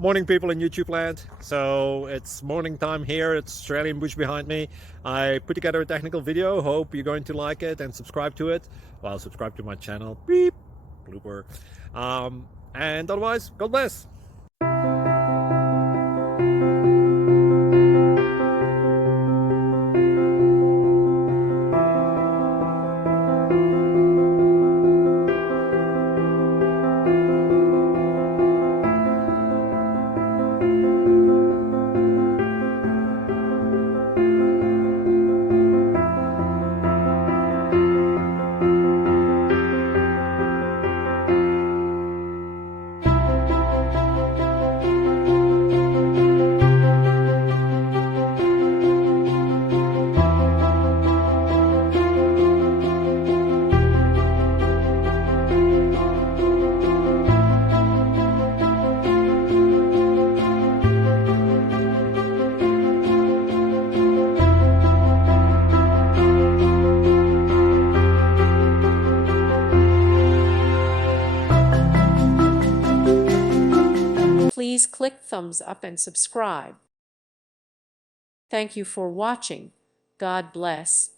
Morning, people in YouTube land. So it's morning time here. It's Australian bush behind me. I put together a technical video. Hope you're going to like it and subscribe to it. Well, subscribe to my channel. Beep. Blooper. And otherwise, God bless. Please click thumbs up and subscribe. Thank you for watching. God bless.